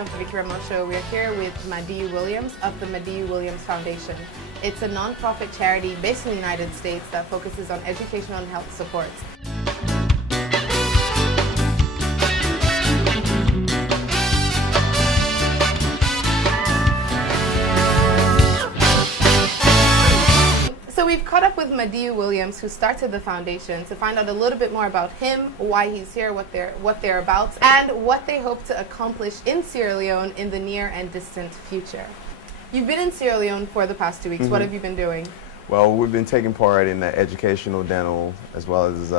edition of the Vickie Remoe Show. We're here with Madieu Williams of the Madieu Williams Foundation. It's a non-profit charity based in the United States that focuses on educational and health support. So we've caught up with Madieu Williams, who started the foundation, to find out a little bit more about him, why he's here, what they're about, and what they hope to accomplish in Sierra Leone in the near and distant future. You've been in Sierra Leone for the past 2 weeks. What have you been doing? Well, we've been taking part in the educational, dental, as well as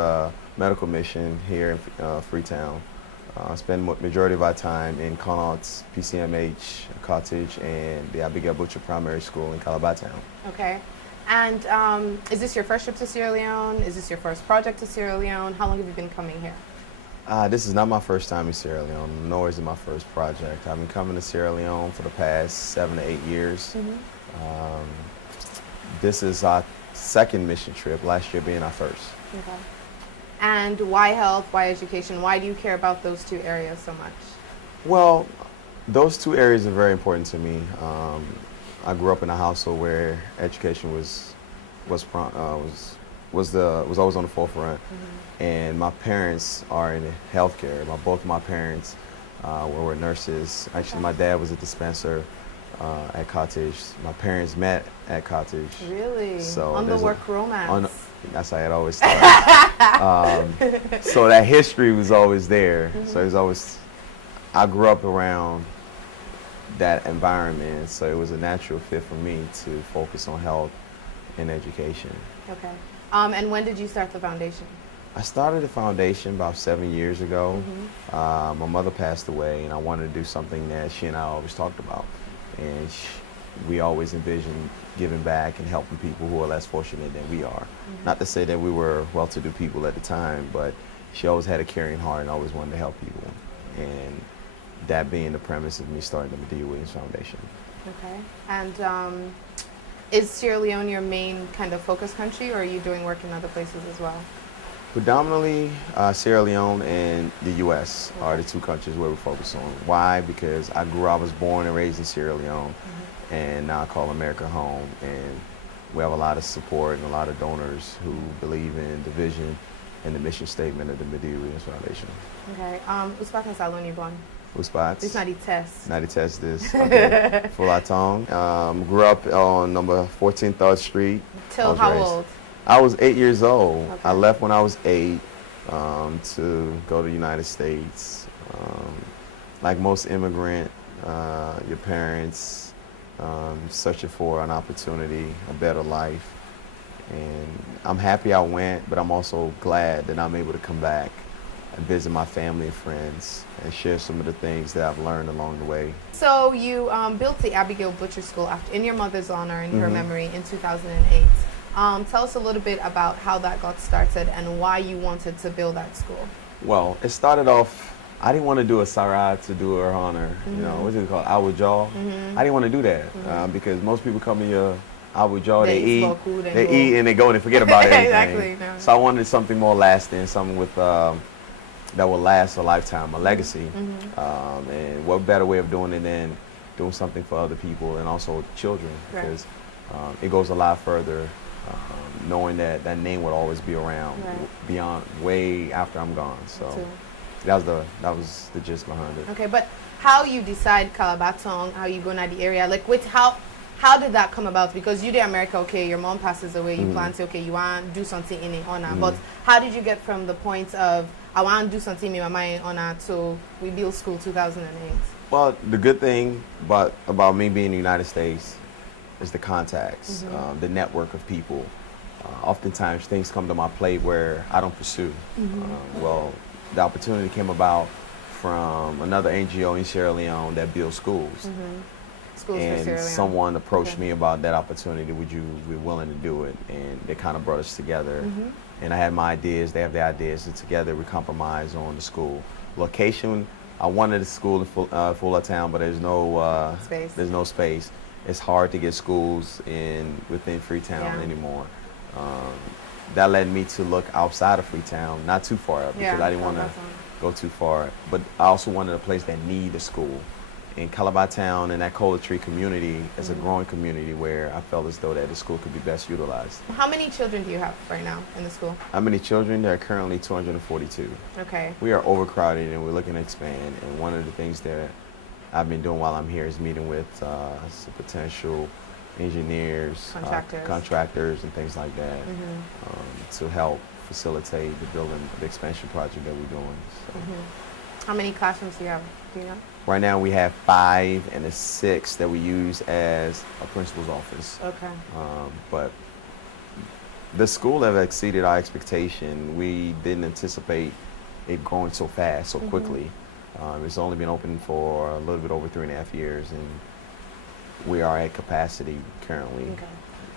medical mission here in Freetown. Spend majority of our time in Connaughts, PCMH, Cottage, and the Abigail Butscher Primary School in Calabatown. Okay. And is this your first trip to Sierra Leone? Is this your first project to Sierra Leone? How long have you been coming here? This is not my first time in Sierra Leone, nor is it my first project. I've been coming to Sierra Leone for the past 7 to 8 years. This is our second mission trip, last year being our first. Okay. And why health, why education? Why do you care about those two areas so much? Well, those two areas are very important to me. I grew up in a household where education was always on the forefront, and my parents are in healthcare. Both of my parents were nurses. Actually, my dad was a dispenser at Cottage. My parents met at Cottage. Really? So on the work romance. That's how it always starts. So that history was always there. So it was always. I grew up around that environment, so it was a natural fit for me to focus on health and education. Okay. And when did you start the foundation? I started the foundation about 7 years ago. My mother passed away, and I wanted to do something that she and I always talked about. And we always envisioned giving back and helping people who are less fortunate than we are. Not to say that we were well-to-do people at the time, but she always had a caring heart and always wanted to help people. And that being the premise of me starting the Madieu Williams Foundation. Okay. And is Sierra Leone your main kind of focus country, or are you doing work in other places as well? Predominantly Sierra Leone and the U.S. are the two countries where we focus on. Why? Because I was born and raised in Sierra Leone, and now I call America home. And we have a lot of support and a lot of donors who believe in the vision and the mission statement of the Madieu Williams Foundation. Okay. Uspat na salon you born? Uspat. This is not the test. Not the test this. Okay. Fulatong. Grew up on number 14 3rd Street. Till how old? I was 8 years old. Okay. I left when I was 8 to go to the United States. Like most immigrant, your parents searching for an opportunity, a better life. And I'm happy I went, but I'm also glad that I'm able to come back and visit my family and friends and share some of the things that I've learned along the way. So you built the Abigail Butscher School in your mother's honor and her memory in 2008. Tell us a little bit about how that got started and why you wanted to build that school. Well, it started off, I didn't want to do a Sarah to do her honor, you know, what's it called, Our Jaw. I didn't want to do that because most people come to your Our Jaw, they eat and they go and they forget about everything. Exactly. No. So I wanted something more lasting, something with that will last a lifetime, a legacy. And what better way of doing it than doing something for other people and also children, because it goes a lot further, knowing that that name would always be around beyond, way after I'm gone. So that was the gist behind it. Okay, but how you decide Calabaton, how you go to the area, like how did that come about? Because you're in America, okay, your mom passes away, you plan to say, okay, you want to do something in honor. But how did you get from the point of, I want to do something in my honor to we build school 2008? Well, the good thing about me being in the United States is the contacts, the network of people. Oftentimes things come to my plate where I don't pursue. Well, the opportunity came about from another NGO in Sierra Leone that builds schools. And someone approached me about that opportunity. Would you be willing to do it? And they kind of brought us together. And I had my ideas, they have their ideas, and together we compromise on the school. Location, I wanted a school in Fullertown, but there's no space. There's no space. It's hard to get schools within Freetown anymore. That led me to look outside of Freetown, not too far up, because I didn't want to go too far. But I also wanted a place that needed a school. in Calabar Town and that Cola Tree community is a growing community where I felt as though that the school could be best utilized. How many children do you have right now in the school? How many children? There are currently 242. Okay. We are overcrowded and we're looking to expand. And one of the things that I've been doing while I'm here is meeting with some potential engineers, contractors, and things like that to help facilitate the building, the expansion project that we're doing. So. How many classrooms do you have? Do you know? Right now we have 5 and a 6 that we use as a principal's office. Okay. But the school have exceeded our expectation. We didn't anticipate it growing so fast, so quickly. It's only been open for a little bit over 3.5 years, and we are at capacity currently. Okay.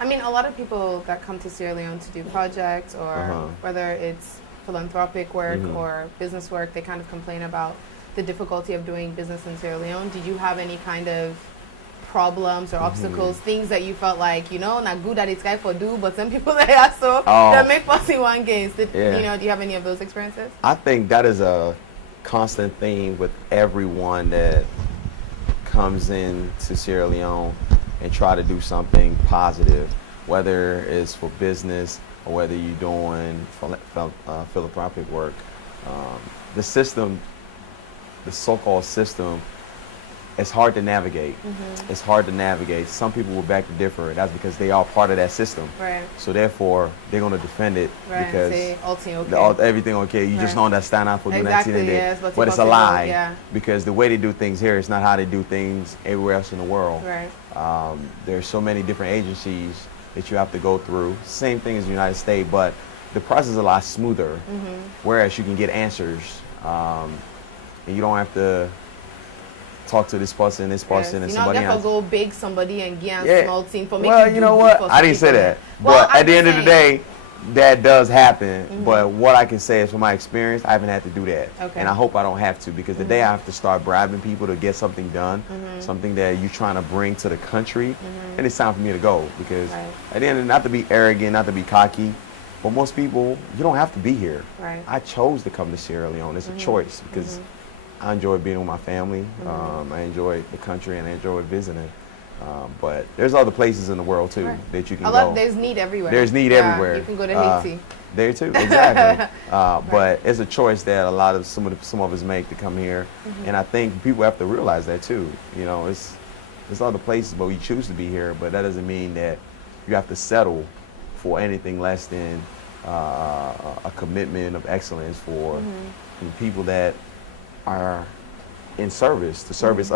I mean, a lot of people that come to Sierra Leone to do projects or whether it's philanthropic work or business work, they kind of complain about the difficulty of doing business in Sierra Leone. Did you have any kind of problems or obstacles, things that you felt like, you know, not good at it's guy for do, but some people that are so that make passing one games. You know, do you have any of those experiences? I think that is a constant theme with everyone that comes in to Sierra Leone and try to do something positive, whether it's for business or whether you're doing philanthropic work. The system, the so-called system, it's hard to navigate. It's hard to navigate. Some people will beg to differ. That's because they are part of that system. Right. So therefore, they're going to defend it because everything okay. You just don't understand how to do that. Yes, but it's a lie because the way they do things here is not how they do things everywhere else in the world. Right. There's so many different agencies that you have to go through. Same thing as the United States, but the process is a lot smoother. Whereas you can get answers, and you don't have to talk to this person and somebody else. Go big somebody and get small team for me. Well, you know what? I didn't say that. Well, but at the end of the day, that does happen. But what I can say is from my experience, I haven't had to do that. Okay. And I hope I don't have to, because the day I have to start bribing people to get something done, something that you're trying to bring to the country, and it's time for me to go. Because at the end, not to be arrogant, not to be cocky, but most people, you don't have to be here. Right. I chose to come to Sierra Leone. It's a choice because I enjoy being with my family. I enjoy the country and I enjoy visiting. But there's other places in the world too that you can go. There's need everywhere. There's need everywhere. You can go to Haiti. There too, exactly. But it's a choice that a lot of some of us make to come here, and I think people have to realize that too. You know, there's other places, but we choose to be here. But that doesn't mean that you have to settle for anything less than a commitment of excellence for people that are in service to service us.